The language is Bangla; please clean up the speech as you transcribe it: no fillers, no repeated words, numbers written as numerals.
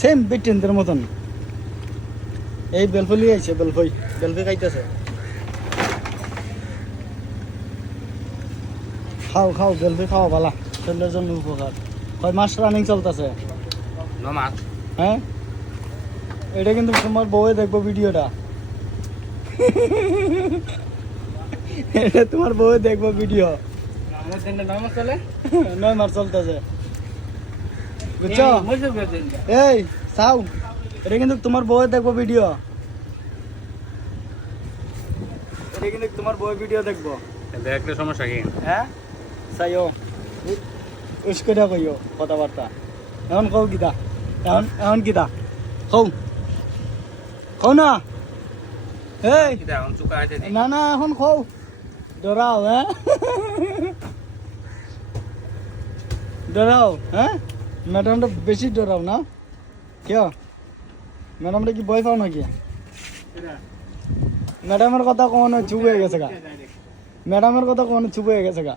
সেম বেটেনদের মতন। এই বেলফলি আইছে, বেলফই খাইতেছে। খাও বেলফি খাওয়া ভালা, শরীরের জন্য উপকার। কয় মাস রানিং চলতেছে? 9 মাস। হ্যাঁ, এটা কিন্তু তোমার বউয়ে দেখবো ভিডিওটা। এটা তোমার বউয়ে দেখবো ভিডিও। 9 মাস চলে? 9 মাস চলতেছে, বুঝছো? এই চাও, এটা কিন্তু তোমার বউয়ে দেখবো ভিডিও। এটা কিন্তু তোমার বউয়ে ভিডিও দেখবো। দেখলে সমস্যা কি? হ্যাঁ, চাইও উস্কটা কইও কথাবার্তা। এখন কও কিতা, এখন কিতা কও না। এই কিটা এখন চুকা আছে নি? না এখন কও, ডরাও। হ্যাঁ, ডরাও। হ্যাঁ, ম্যাডামটা বেশি ডরাও না? কেউ ম্যাডামটা কি ভয় পাও নাকি? ম্যাডামের কথা কখনো চুপ হয়ে গেছে গা, ম্যাডামের কথা কখনো চুপ হয়ে গেছে গা।